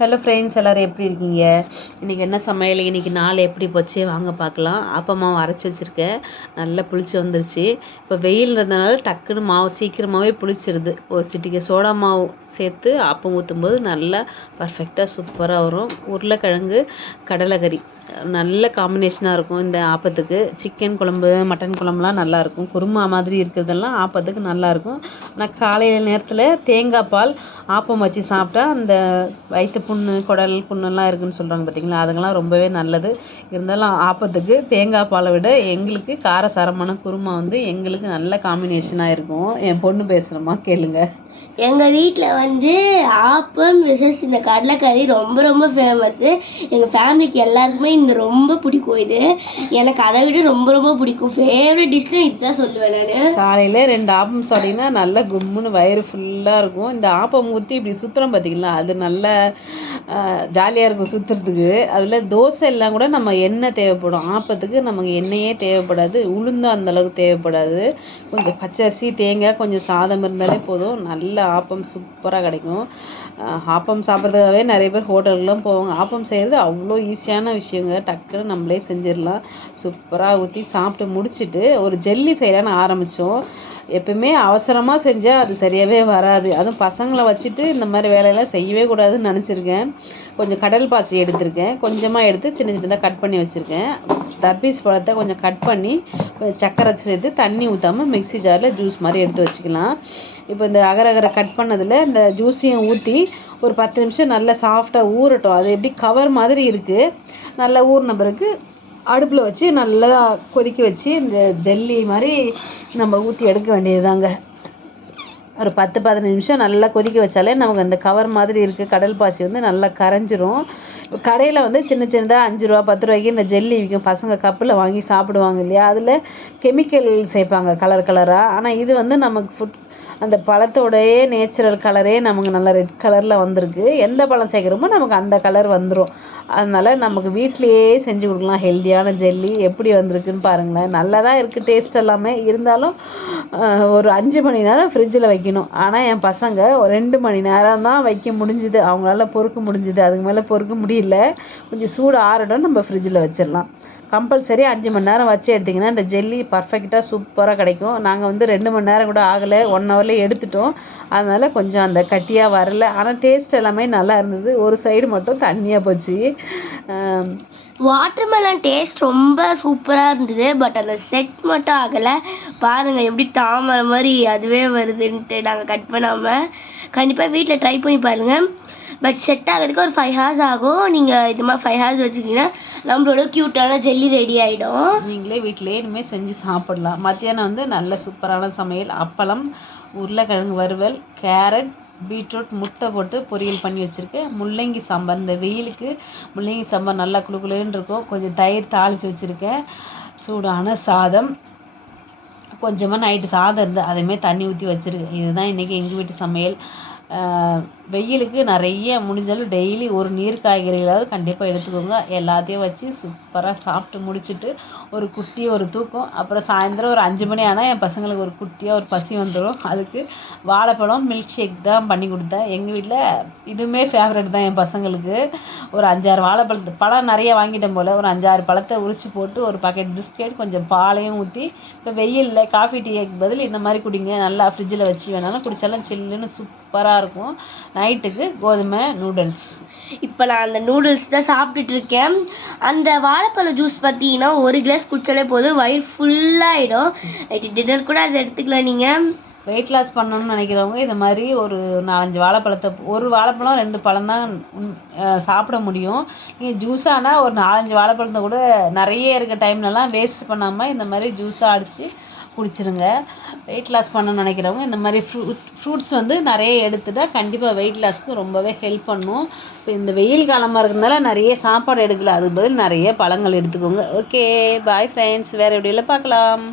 Hello friends எல்லோரும் எப்படி இருக்கீங்க? இன்றைக்கி என்ன சமையல்? இன்றைக்கி நாள் எப்படி போச்சு? வாங்க பார்க்கலாம். ஆப்ப மாவு அரைச்சி வச்சுருக்கேன். நல்லா புளிச்சு வந்துருச்சு. இப்போ வெயில் இருந்தனால டக்குன்னு மாவு சீக்கிரமாகவே புளிச்சிருது. ஒரு சிட்டிக்கு சோடா மாவு சேர்த்து ஆப்பம் ஊற்றும்போது நல்லா பர்ஃபெக்டாக சூப்பராக வரும். உருளைக்கிழங்கு கடலைக்கறி. நல்ல காம்பினேஷனாக இருக்கும் இந்த ஆப்பத்துக்கு. சிக்கன் குழம்பு மட்டன் குழம்புலாம் நல்லாயிருக்கும். குருமா மாதிரி இருக்கிறதெல்லாம் ஆப்பத்துக்கு நல்லாயிருக்கும். ஆனால் காலையில் நேரத்தில் தேங்காய் பால் ஆப்பம் வச்சு சாப்பிட்டா அந்த வயிற்று புண்ணு குடல் புண்ணெல்லாம் இருக்குதுன்னு சொல்கிறாங்க பார்த்தீங்களா அதுங்கெல்லாம் ரொம்பவே நல்லது. இருந்தாலும் ஆப்பத்துக்கு தேங்காய் பாலை விட எங்களுக்கு காரசாரமான குருமா வந்து எங்களுக்கு நல்ல காம்பினேஷனாக இருக்கும். என் பொண்ணு பேசுகிறோமா கேளுங்கள் எங்கள் வீட்டில் வந்து ஆப்பம் விசஸ் இந்த கடலைக்கறி ரொம்ப ரொம்ப ஃபேமஸ்ஸு எங்கள் ஃபேமிலிக்கு எல்லாருக்குமே இந்த ரொம்ப பிடிக்கும் இது. எனக்கு அதை விட ரொம்ப ரொம்ப பிடிக்கும். ஃபேவரட் டிஷ்னு இதுதான் சொல்லுவேன் நான். காலையில் ரெண்டு ஆப்பம் சாப்பிட்டீங்கன்னா நல்லா கும்முன்னு வயிறு ஃபுல்லாக இருக்கும். இந்த ஆப்பம் ஊற்றி இப்படி சுற்றுறோம் பார்த்தீங்களா அது நல்லா ஜாலியாக இருக்கும் சுற்றுறதுக்கு அதில் தோசை எல்லாம் கூட நம்ம எண்ணெய் தேவைப்படும். ஆப்பத்துக்கு நமக்கு எண்ணெயே தேவைப்படாது. உளுந்தும் அந்தளவுக்கு தேவைப்படாது. கொஞ்சம் பச்சரிசி தேங்காய் கொஞ்சம் சாதம் இருந்தாலே போதும். நல்லா ஆப்பம் சூப்பராக கிடைக்கும். ஆப்பம் சாப்பிட்றதுக்காகவே நிறைய பேர் ஹோட்டலுக்குலாம் போவாங்க. ஆப்பம் செய்கிறது அவ்வளோ ஈஸியான விஷயங்க. டக்குன்னு நம்மளே செஞ்சிடலாம். சூப்பராக ஊற்றி சாப்பிட்டு முடிச்சுட்டு ஒரு ஜெல்லி செய்யலான்னு ஆரம்பித்தோம் எப்பவுமே அவசரமாக செஞ்சால் அது சரியாகவே வராது. அதுவும் பசங்களை வச்சுட்டு இந்த மாதிரி வேலையெல்லாம் செய்யவே கூடாதுன்னு நினச்சிருக்கேன். கொஞ்சம் கடல் பாசி எடுத்திருக்கேன். கொஞ்சமாக எடுத்து சின்ன சின்னதாக கட் பண்ணி வச்சுருக்கேன். தர்பீஸ் பழத்தை கொஞ்சம் கட் பண்ணி சக்கரை சேர்த்து தண்ணி ஊற்றாமல் மிக்ஸி ஜாரில் ஜூஸ் மாதிரி எடுத்து வச்சுக்கலாம். இப்போ இந்த அகரகரை கட் பண்ணதில் இந்த ஜூஸையும் ஊற்றி ஒரு பத்து நிமிஷம் நல்லா சாஃப்டாக ஊறட்டும். அது எப்படி கவர் மாதிரி இருக்குது நல்லா ஊறின பிறகு அடுப்பில் வச்சு நல்லா கொதிக்க வச்சு இந்த ஜெல்லி மாதிரி நம்ம ஊற்றி எடுக்க வேண்டியதுதாங்க. ஒரு பத்து பதினஞ்சு நிமிஷம் நல்லா கொதிக்க வச்சாலே நமக்கு அந்த கவர் மாதிரி இருக்குது கடல் பாசி வந்து நல்லா கரைஞ்சிரும். கடையில் வந்து சின்ன சின்னதாக அஞ்சு ரூபா பத்து ரூபாய்க்கு இந்த ஜெல்லி விற்கும் பசங்க கப்பில் வாங்கி சாப்பிடுவாங்க இல்லையா? அதில் கெமிக்கல் சேர்ப்பாங்க கலர் கலராக ஆனால் இது வந்து நமக்கு ஃபுட் அந்த பழத்தோடைய நேச்சுரல் கலரே நமக்கு நல்லா ரெட் கலரில் வந்திருக்கு. எந்த பழம் சேர்க்குறோமோ நமக்கு அந்த கலர் வந்துடும் அதனால் நமக்கு வீட்லேயே செஞ்சு கொடுக்கலாம். ஹெல்த்தியான ஜெல்லி எப்படி வந்திருக்குன்னு பாருங்களேன். நல்லா தான் இருக்குது டேஸ்ட் எல்லாமே. இருந்தாலும் ஒரு அஞ்சு மணி நேரம் ஃப்ரிட்ஜில் வைக்கணும். ஆனால் என் பசங்க ஒரு ரெண்டு மணி நேரம் தான் வைக்க முடிஞ்சுது. அவங்களால பொறுக்க முடிஞ்சுது. அதுக்கு மேலே பொறுக்க முடியல. கொஞ்சம் சூடு ஆறட்டும் நம்ம ஃப்ரிட்ஜில் வச்சிடலாம். கம்பல்சரி அஞ்சு மணி நேரம் வச்சு எடுத்திங்கன்னா இந்த ஜெல்லி பர்ஃபெக்டாக சூப்பராக கிடைக்கும். நாங்கள் வந்து ரெண்டு மணி நேரம் கூட ஆகலை. ஒன் ஹவர்லேயே எடுத்துட்டோம். அதனால் கொஞ்சம் அந்த கட்டியாக வரல. ஆனால் டேஸ்ட் எல்லாமே நல்லா இருந்தது. ஒரு சைடு மட்டும் தண்ணியாக போச்சு. வாட்டர்மெலன் டேஸ்ட் ரொம்ப சூப்பராக இருந்தது. பட் அந்த செட் மட்டும் ஆகலை. பாருங்கள் எப்படி தாமரை மாதிரி அதுவே வருதுன்ட்டு நாங்கள் கட் பண்ணாமல் கண்டிப்பாக வீட்டில் ட்ரை பண்ணி பாருங்கள் பட் செட் ஆகிறதுக்கு ஒரு ஃபைவ் ஹார்ஸ் ஆகும். நீங்கள் இது மாதிரி ஃபைவ் ஹார்ஸ் வச்சுக்கிங்கன்னா நம்மளோட க்யூட்டான ஜெல்லி ரெடி ஆகிடும் நீங்களே வீட்டிலே இனிமேல் செஞ்சு சாப்பிடலாம். மத்தியானம் வந்து நல்ல சூப்பரான சமையல். அப்பளம் உருளைக்கிழங்கு வறுவல் கேரட் பீட்ரூட் முட்டை போட்டு பொரியல் பண்ணி வச்சுருக்கேன். முள்ளங்கி சாம்பார். இந்த வெயிலுக்கு முள்ளங்கி சாம்பார் நல்லா குளு இருக்கும். கொஞ்சம் தயிர் தாளித்து வச்சுருக்கேன். சூடான சாதம். கொஞ்சமாக நைட்டு சாதம் இருந்து அதேமாரி தண்ணி ஊற்றி வச்சுருக்கேன். இதுதான் இன்றைக்கி எங்கள் வீட்டு சமையல். வெயிலுக்கு நிறைய முடிஞ்சாலும் டெய்லி ஒரு நீர் காய்கறிகளாவது கண்டிப்பாக எடுத்துக்கோங்க. எல்லாத்தையும் வச்சு சூப்பராக சாப்பிட்டு முடிச்சுட்டு ஒரு குட்டி ஒரு தூக்கம். அப்புறம் சாயந்தரம் ஒரு அஞ்சு மணி ஆனால் என் பசங்களுக்கு ஒரு குட்டியாக ஒரு பசி வந்துடும். அதுக்கு வாழைப்பழம் மில்க் ஷேக் தான் பண்ணி கொடுத்தேன். எங்கள் வீட்டில் இதுவுமே ஃபேவரட் தான் என் பசங்களுக்கு. ஒரு அஞ்சாறு வாழைப்பழத்து பழம் நிறைய வாங்கிட்டேன் போல். ஒரு அஞ்சாறு பழத்தை உரித்து போட்டு ஒரு பாக்கெட் பிஸ்கெட் கொஞ்சம் பாலையும் ஊற்றி இப்போ வெயிலில் காஃபி டீக்கு பதில் இந்த மாதிரி குடிங்க. நல்லா ஃப்ரிட்ஜில் வச்சு வேணாலும் குடித்தாலும் சில்லுன்னு சூப்பராக இருக்கும். நைட்டுக்கு கோதுமை நூடுல்ஸ் இப்போ நான் அந்த நூடுல்ஸ் தான் சாப்பிட்டுட்டு இருக்கேன். அந்த வாழைப்பழ ஜூஸ் பார்த்தீங்கன்னா ஒரு கிளாஸ் குடிச்சாலே போதும். வயிறு ஃபுல்லாகிடும் நைட்டு டின்னர் கூட அதை எடுத்துக்கலாம் நீங்கள் வெயிட் லாஸ் பண்ணணும்னு நினைக்கிறவங்க இது மாதிரி ஒரு நாலஞ்சு வாழைப்பழத்தை ஒரு வாழைப்பழம் ரெண்டு பழம் தான் சாப்பிட முடியும். நீங்கள் ஜூஸானால் ஒரு நாலஞ்சு வாழைப்பழத்தை கூட நிறைய இருக்க டைம்லலாம் வேஸ்ட் பண்ணாமல் இந்த மாதிரி ஜூஸாக அடித்து குடிச்சிருங்க. வெயிட் லாஸ் பண்ணணும்னு நினைக்கிறவங்க இந்த மாதிரி ஃப்ரூட் ஃப்ரூட்ஸ் வந்து நிறைய எடுத்துட்டால் கண்டிப்பாக வெயிட் லாஸ்க்கு ரொம்பவே ஹெல்ப் பண்ணும். இப்போ இந்த வெயில் காலமாக இருக்கிறதுனால நிறைய சாப்பாடு எடுக்கல. அதுக்கு பதில் நிறைய பழங்கள் எடுத்துக்கோங்க. ஓகே பாய் ஃப்ரெண்ட்ஸ் வேறு எப்படியில் பார்க்கலாம்.